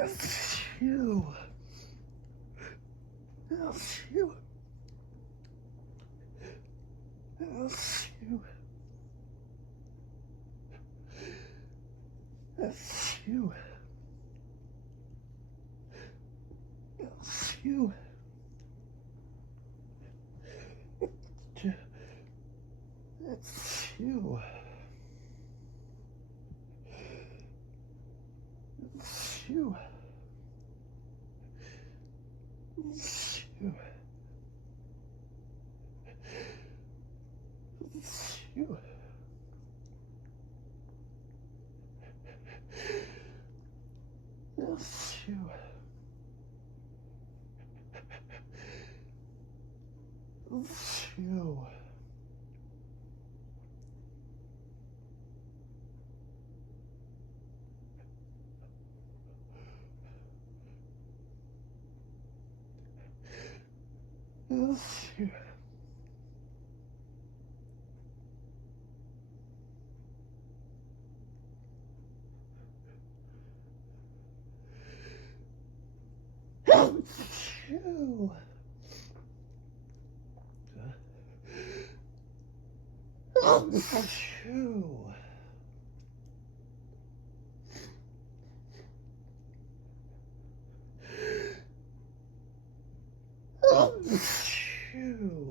That's you. That's you. That's you. That's you. That's you. It's you. It's you. It's you. It's you. It's you. It's you. It's you. It's you. It's you. It's you. It's you.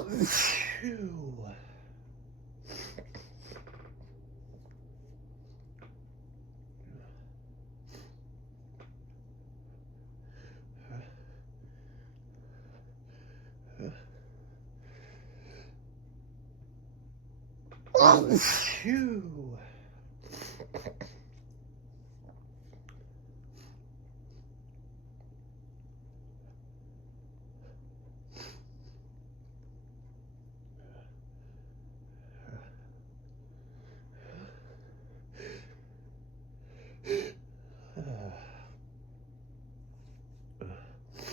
It's you. It's you. It's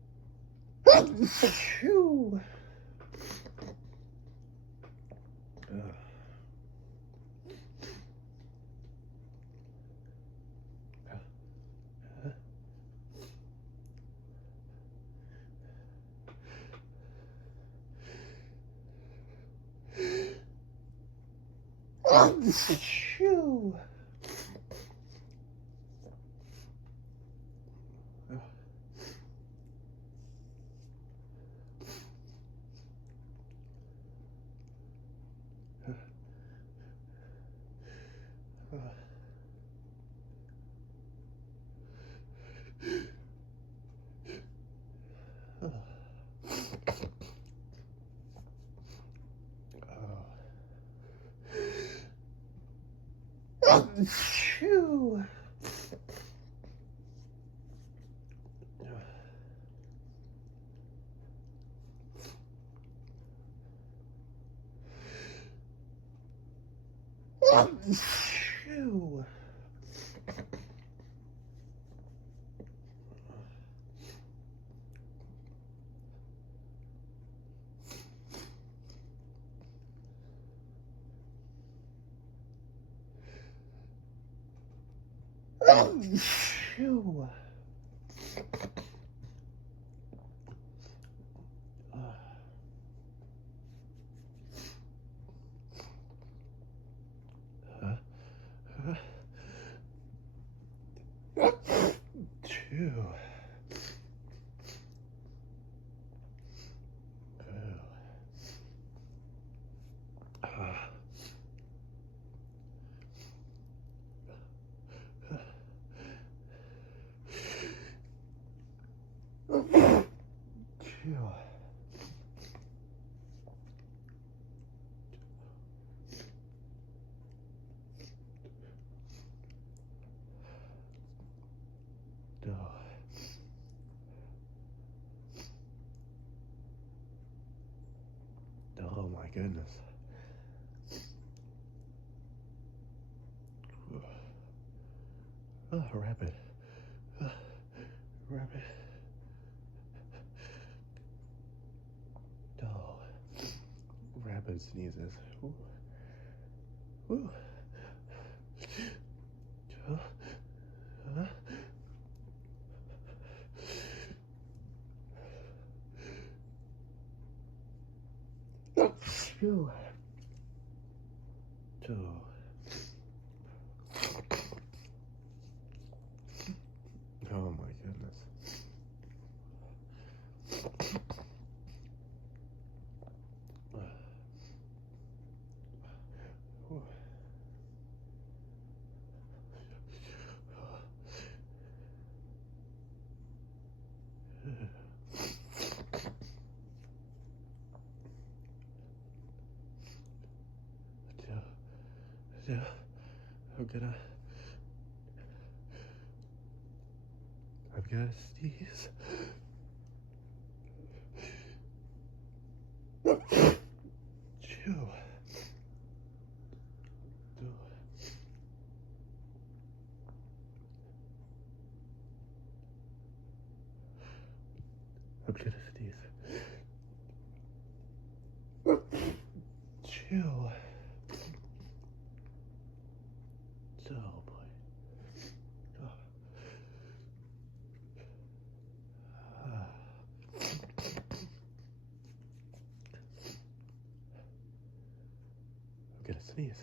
you. It's you. It's you. It's you. It's you. Two. Chew. Oh my goodness. Oh, rapid. Rapid. Oh, rapid sneezes. Ooh. Ooh. Phew. Oh my goodness. I'm gonna sneeze. Chew. I'm gonna sneeze. Chew. Oh boy. I'm gonna sneeze.